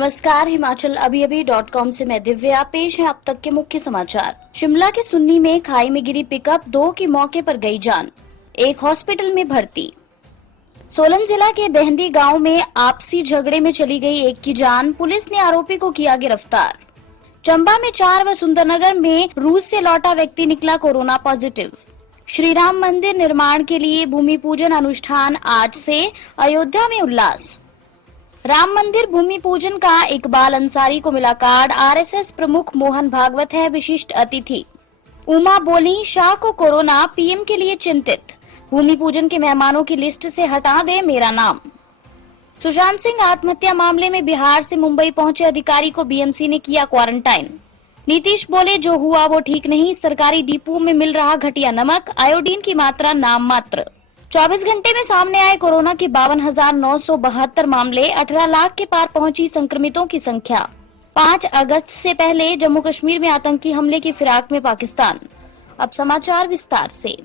नमस्कार, हिमाचल अभी-अभी.com से मैं दिव्या। पेश है अब तक के मुख्य समाचार। शिमला के सुन्नी में खाई में गिरी पिकअप, 2 की मौके पर गई जान, एक हॉस्पिटल में भर्ती। सोलन जिला के बहंदी गांव में आपसी झगड़े में चली गई एक की जान, पुलिस ने आरोपी को किया गिरफ्तार। चंबा में 4 व सुंदरनगर में रूस से लौटा व्यक्ति निकला कोरोना पॉजिटिव। श्री राम मंदिर निर्माण के लिए भूमि पूजन अनुष्ठान आज से, अयोध्या में उल्लास। राम मंदिर भूमि पूजन का इकबाल अंसारी को मिला कार्ड, आरएसएस प्रमुख मोहन भागवत है विशिष्ट अतिथि। उमा बोली, शाह को कोरोना, पीएम के लिए चिंतित, भूमि पूजन के मेहमानों की लिस्ट से हटा दे मेरा नाम। सुशांत सिंह आत्महत्या मामले में बिहार से मुंबई पहुंचे अधिकारी को बीएमसी ने किया क्वारंटाइन। नीतीश बोले, जो हुआ वो ठीक नहीं, सरकारी डिपो में मिल रहा घटिया नमक, आयोडीन की मात्रा नाम मात्र। 24 घंटे में सामने आए कोरोना के 52,972 मामले, 18 लाख के पार पहुंची संक्रमितों की संख्या। 5 अगस्त से पहले जम्मू कश्मीर में आतंकी हमले की फिराक में पाकिस्तान। अब समाचार विस्तार से।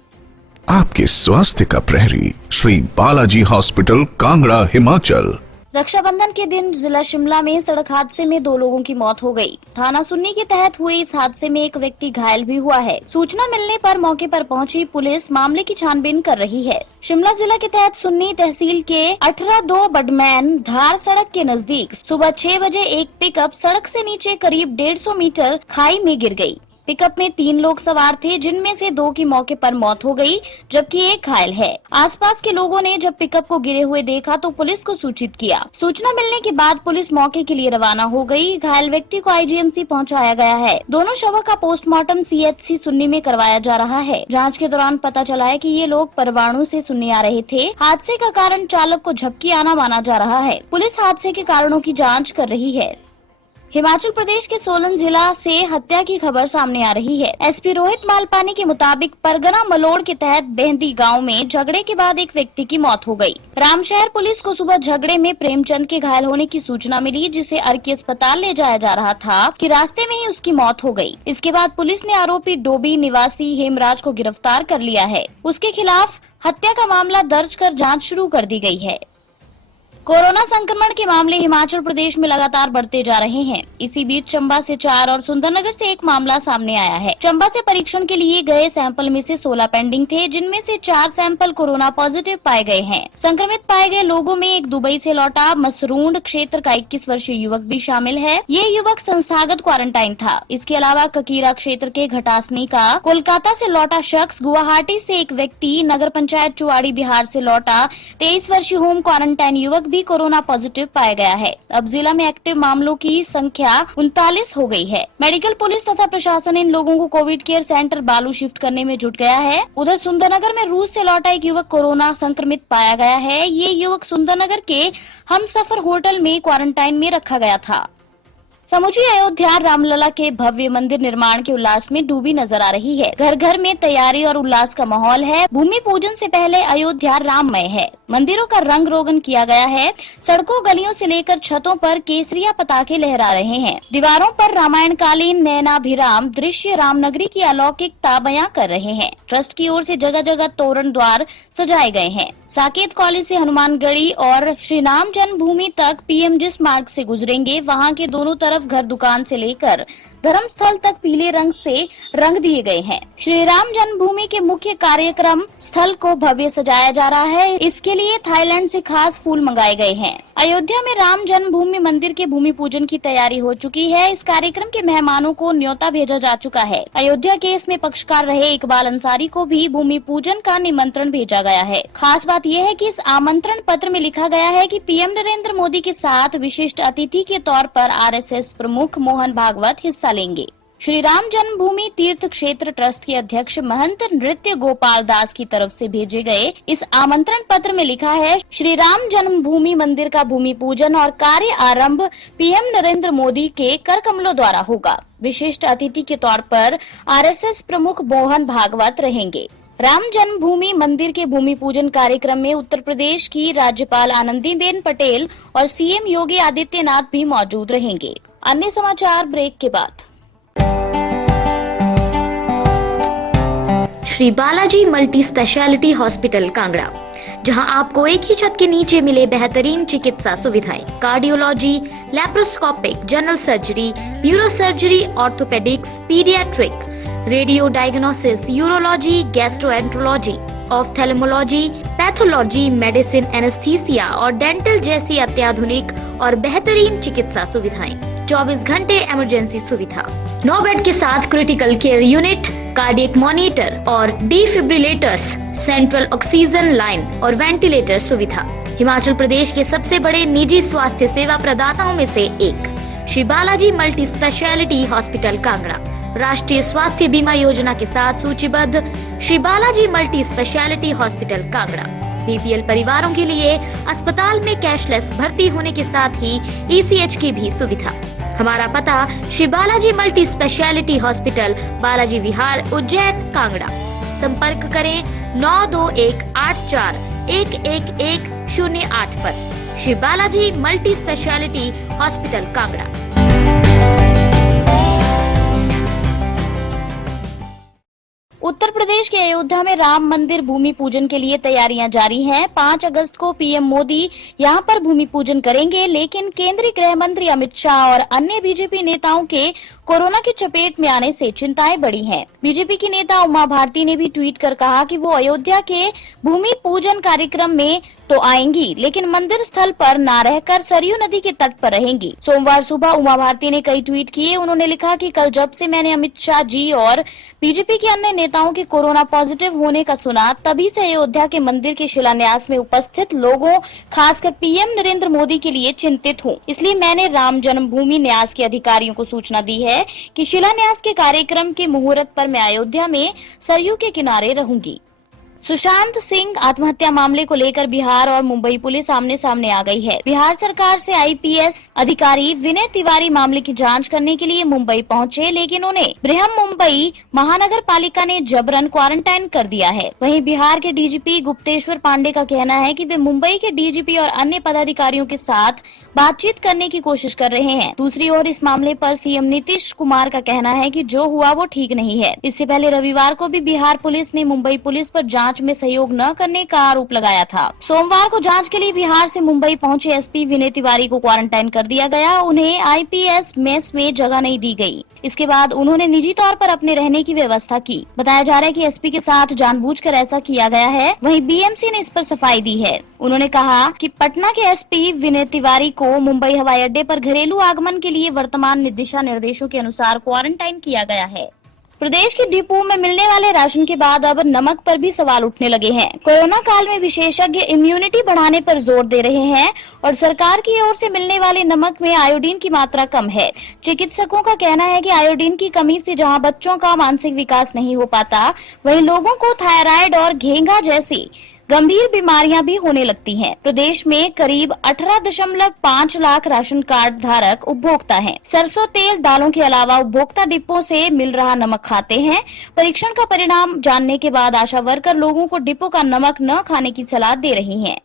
आपके स्वास्थ्य का प्रहरी, श्री बालाजी हॉस्पिटल, कांगड़ा, हिमाचल। रक्षाबंधन के दिन जिला शिमला में सड़क हादसे में 2 लोगों की मौत हो गई। थाना सुन्नी के तहत हुए इस हादसे में एक व्यक्ति घायल भी हुआ है। सूचना मिलने पर मौके पर पहुंची पुलिस मामले की छानबीन कर रही है। शिमला जिला के तहत सुन्नी तहसील के 18-2 बडमैन धार सड़क के नजदीक सुबह 6 बजे एक पिकअप सड़क से नीचे करीब 150 मीटर खाई में गिर गई। पिकअप में 3 लोग सवार थे, जिनमें से 2 की मौके पर मौत हो गई, जबकि एक घायल है। आसपास के लोगों ने जब पिकअप को गिरे हुए देखा तो पुलिस को सूचित किया। सूचना मिलने के बाद पुलिस मौके के लिए रवाना हो गई। घायल व्यक्ति को आईजीएमसी पहुंचाया गया है। दोनों शवों का पोस्टमार्टम सीएचसी सुन्नी में करवाया जा रहा है। जाँच के दौरान पता चला है कि ये लोग परवाणु से सुन्नी आ रहे थे। हादसे का कारण चालक को झपकी आना माना जा रहा है। पुलिस हादसे के कारणों की जाँच कर रही है। हिमाचल प्रदेश के सोलन जिला से हत्या की खबर सामने आ रही है। एसपी रोहित मालपानी के मुताबिक परगना मलोड़ के तहत बेहंदी गांव में झगड़े के बाद एक व्यक्ति की मौत हो गई। रामशहर पुलिस को सुबह झगड़े में प्रेमचंद के घायल होने की सूचना मिली, जिसे अर्की अस्पताल ले जाया जा रहा था कि रास्ते में ही उसकी मौत हो गई। इसके बाद पुलिस ने आरोपी डोबी निवासी हेमराज को गिरफ्तार कर लिया है। उसके खिलाफ हत्या का मामला दर्ज कर जाँच शुरू कर दी गयी है। कोरोना संक्रमण के मामले हिमाचल प्रदेश में लगातार बढ़ते जा रहे हैं। इसी बीच चंबा से 4 और सुंदरनगर से 1 मामला सामने आया है। चंबा से परीक्षण के लिए गए सैंपल में से 16 पेंडिंग थे, जिनमें से 4 सैंपल कोरोना पॉजिटिव पाए गए हैं। संक्रमित पाए गए लोगों में एक दुबई से लौटा मसरूंड क्षेत्र का 21 वर्षीय युवक भी शामिल है। ये युवक संस्थागत क्वारंटाइन था। इसके अलावा ककीरा क्षेत्र के घटासनी का कोलकाता से लौटा शख्स, गुवाहाटी से एक व्यक्ति, नगर पंचायत चुवाड़ी बिहार से लौटा 23 वर्षीय होम क्वारंटाइन युवक भी कोरोना पॉजिटिव पाया गया है। अब जिला में एक्टिव मामलों की संख्या 39 हो गई है। मेडिकल पुलिस तथा प्रशासन इन लोगों को कोविड केयर सेंटर बालू शिफ्ट करने में जुट गया है। उधर सुंदरनगर में रूस से लौटा एक युवक कोरोना संक्रमित पाया गया है। ये युवक सुंदरनगर के हमसफर होटल में क्वारंटाइन में रखा गया था। समूची अयोध्या रामलला के भव्य मंदिर निर्माण के उल्लास में डूबी नजर आ रही है। घर घर में तैयारी और उल्लास का माहौल है। भूमि पूजन से पहले अयोध्या राममय है। मंदिरों का रंग रोगन किया गया है। सड़कों गलियों से लेकर छतों पर केसरिया पताके लहरा रहे हैं। दीवारों पर रामायण कालीन नैनाभिराम दृश्य रामनगरी की अलौकिकता बयां कर रहे हैं। ट्रस्ट की ओर से जगह जगह तोरण द्वार सजाए गए हैं। साकेत कॉलेज से हनुमानगढ़ी और श्री राम जन्मभूमि तक पीएम जिस मार्ग से गुजरेंगे, वहां के दोनों तरफ घर दुकान से लेकर धर्मस्थल तक पीले रंग से रंग दिए गए हैं। श्री राम जन्मभूमि के मुख्य कार्यक्रम स्थल को भव्य सजाया जा रहा है। इसके लिए थाईलैंड से खास फूल मंगाए गए हैं। अयोध्या में राम जन्मभूमि मंदिर के भूमि पूजन की तैयारी हो चुकी है। इस कार्यक्रम के मेहमानों को न्योता भेजा जा चुका है। अयोध्या केस में पक्षकार रहे इकबाल अंसारी को भी भूमि पूजन का निमंत्रण भेजा गया है। खास बात यह है कि इस आमंत्रण पत्र में लिखा गया है कि पीएम नरेंद्र मोदी के साथ विशिष्ट अतिथि के तौर पर आरएसएस प्रमुख मोहन भागवत हिस्सा लेंगे। श्री राम जन्मभूमि तीर्थ क्षेत्र ट्रस्ट के अध्यक्ष महंत नृत्य गोपाल दास की तरफ से भेजे गए इस आमंत्रण पत्र में लिखा है, श्री राम जन्मभूमि मंदिर का भूमि पूजन और कार्य आरंभ पीएम नरेंद्र मोदी के कर कमलों द्वारा होगा। विशिष्ट अतिथि के तौर पर आरएसएस प्रमुख मोहन भागवत रहेंगे। राम जन्मभूमि मंदिर के भूमि पूजन कार्यक्रम में उत्तर प्रदेश की राज्यपाल आनंदीबेन पटेल और सीएम योगी आदित्यनाथ भी मौजूद रहेंगे। अन्य समाचार ब्रेक के बाद। Shri Balaji multi speciality hospital Kangra जहां आपको एक ही छत के नीचे मिले बेहतरीन चिकित्सा सुविधाएं, cardiology, laparoscopic, general surgery, neuro surgery, orthopaedics, paediatric, radio diagnosis, urology, gastroenterology, ophthalmology, pathology, medicine, anaesthesia और डेंटल जैसी अत्याधुनिक और बेहतरीन चिकित्सा सुविधाएं, 24 घंटे इमरजेंसी सुविधा, 9 बेड के साथ critical care unit, cardiac monitor और डिफिब्रिलेटर्स, सेंट्रल ऑक्सीजन लाइन और वेंटिलेटर सुविधा। हिमाचल प्रदेश के सबसे बड़े निजी स्वास्थ्य सेवा प्रदाताओं में से एक Shri Balaji multi speciality hospital Kangra राष्ट्रीय स्वास्थ्य बीमा योजना के साथ सूचीबद्ध Shri Balaji multi speciality hospital Kangra BPL परिवारों के लिए अस्पताल में कैशलेस भर्ती होने के साथ ही ईसीएच की भी सुविधा। हमारा पता Shri Balaji multi speciality hospital, Balaji Vihar, Ujjain, Kangra. संपर्क करें 9218411108 पर। Shri Balaji multi speciality hospital Kangra. Uttar Pradesh के अयोध्या में राम मंदिर भूमि पूजन के लिए तैयारियां जारी हैं। 5 अगस्त को पीएम मोदी यहां पर भूमि पूजन करेंगे, लेकिन केंद्रीय गृह मंत्री अमित शाह और अन्य बीजेपी नेताओं के कोरोना की चपेट में आने से चिंताएं बढ़ी हैं। बीजेपी की नेता उमा भारती ने भी ट्वीट कर कहा कि वो अयोध्या के भूमि पूजन कार्यक्रम में तो आएंगी, लेकिन मंदिर स्थल पर न रहकर सरयू नदी के तट पर रहेंगी। सोमवार सुबह उमा भारती ने कई ट्वीट किए। उन्होंने लिखा कि कल जब से मैंने अमित शाह जी और बीजेपी के अन्य नेताओं के कोरोना पॉजिटिव होने का सुना, तभी से अयोध्या के मंदिर के शिलान्यास में उपस्थित लोगों, खासकर पीएम नरेंद्र मोदी के लिए चिंतित हूँ। इसलिए मैंने राम जन्मभूमि न्यास के अधिकारियों को सूचना दी है कि शिलान्यास के कार्यक्रम के मुहूर्त पर मैं अयोध्या में सरयू के किनारे रहूंगी। सुशांत सिंह आत्महत्या मामले को लेकर बिहार और मुंबई पुलिस आमने सामने आ गई है। बिहार सरकार से आईपीएस अधिकारी विनय तिवारी मामले की जांच करने के लिए मुंबई पहुंचे, लेकिन उन्हें बृहम मुंबई महानगर पालिका ने जबरन क्वारंटाइन कर दिया है। वहीं बिहार के डीजीपी गुप्तेश्वर पांडे का कहना है कि वे मुंबई के डीजीपी और अन्य पदाधिकारियों के साथ बातचीत करने की कोशिश कर रहे हैं। दूसरी ओर इस मामले पर सीएम नीतीश कुमार का कहना है कि जो हुआ वो ठीक नहीं है। इससे पहले रविवार को भी बिहार पुलिस ने मुंबई पुलिस पर जांच में सहयोग न करने का आरोप लगाया था। सोमवार को जांच के लिए बिहार से मुंबई पहुंचे एसपी विनय तिवारी को क्वारंटाइन कर दिया गया। उन्हें आईपीएस मेस में जगह नहीं दी गई। इसके बाद उन्होंने निजी तौर पर अपने रहने की व्यवस्था की। बताया जा रहा है कि एसपी के साथ जानबूझकर ऐसा किया गया है। वहीं बीएमसी ने इस पर सफाई दी है। उन्होंने कहा कि पटना के एसपी विनय तिवारी को मुंबई हवाई अड्डे पर घरेलू आगमन के लिए वर्तमान दिशा निर्देशों के अनुसार क्वारंटाइन किया गया है। प्रदेश के डिपो में मिलने वाले राशन के बाद अब नमक पर भी सवाल उठने लगे हैं। कोरोना काल में विशेषज्ञ इम्यूनिटी बढ़ाने पर जोर दे रहे हैं और सरकार की ओर से मिलने वाले नमक में आयोडीन की मात्रा कम है। चिकित्सकों का कहना है कि आयोडीन की कमी से जहां बच्चों का मानसिक विकास नहीं हो पाता, वहीं लोगों को थायराइड और घेंघा जैसी गंभीर बीमारियां भी होने लगती हैं। प्रदेश में करीब 18.5 लाख राशन कार्ड धारक उपभोक्ता हैं। सरसों तेल, दालों के अलावा उपभोक्ता डिपो से मिल रहा नमक खाते हैं। परीक्षण का परिणाम जानने के बाद आशा वर्कर लोगों को डिपो का नमक न खाने की सलाह दे रही हैं।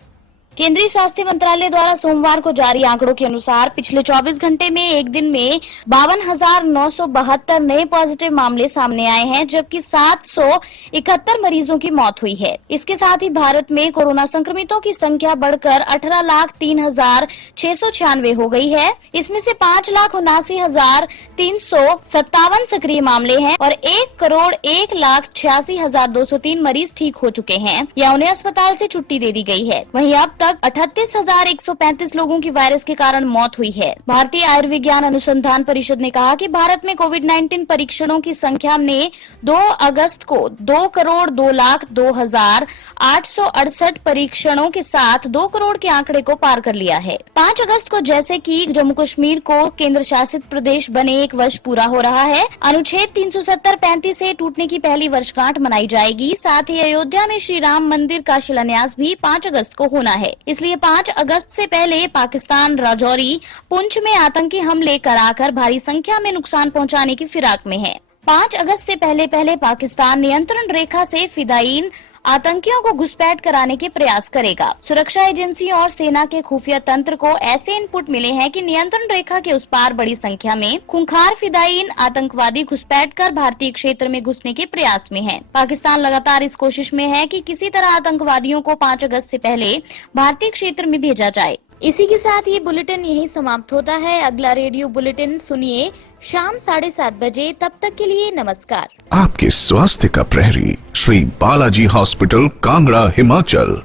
केंद्रीय स्वास्थ्य मंत्रालय द्वारा सोमवार को जारी आंकड़ों के अनुसार पिछले 24 घंटे में एक दिन में 52,972 नए पॉजिटिव मामले सामने आए हैं, जबकि 771 मरीजों की मौत हुई है। इसके साथ ही भारत में कोरोना संक्रमितों की संख्या बढ़कर 18,03,696 हो गई है। इसमें से 5,79,357 सक्रिय मामले हैं और 1,01,86,203 मरीज ठीक हो चुके हैं या उन्हें अस्पताल से छुट्टी दे दी गई है। वहीं अब तक 38,135 लोगों की वायरस के कारण मौत हुई है। भारतीय आयुर्विज्ञान अनुसंधान परिषद ने कहा कि भारत में कोविड-19 परीक्षणों की संख्या ने 2 अगस्त को 2,02,02,868 परीक्षणों के साथ 2 करोड़ के आंकड़े को पार कर लिया है। 5 अगस्त को जैसे कि जम्मू कश्मीर को केंद्र शासित प्रदेश बने 1 वर्ष पूरा हो रहा है। अनुच्छेद 370-35 से टूटने की पहली वर्षगांठ मनाई जाएगी। साथ ही अयोध्या में श्री राम मंदिर का शिलान्यास भी 5 अगस्त को होना है। इसलिए 5 अगस्त से पहले पाकिस्तान राजौरी, पुंछ में आतंकी हमले कराकर भारी संख्या में नुकसान पहुंचाने की फिराक में है। 5 अगस्त से पहले पाकिस्तान नियंत्रण रेखा से फिदायीन आतंकियों को घुसपैठ कराने के प्रयास करेगा। सुरक्षा एजेंसियों और सेना के खुफिया तंत्र को ऐसे इनपुट मिले हैं कि नियंत्रण रेखा के उस पार बड़ी संख्या में खूंखार फिदायीन आतंकवादी घुसपैठ कर भारतीय क्षेत्र में घुसने के प्रयास में है। पाकिस्तान लगातार इस कोशिश में है कि किसी तरह आतंकवादियों को 5 अगस्त से पहले भारतीय क्षेत्र में भेजा जाए। इसी के साथ ये बुलेटिन यहीं समाप्त होता है। अगला रेडियो बुलेटिन सुनिए शाम 7:30 बजे। तब तक के लिए नमस्कार। आपके स्वास्थ्य का प्रहरी श्री बालाजी हॉस्पिटल, कांगड़ा, हिमाचल।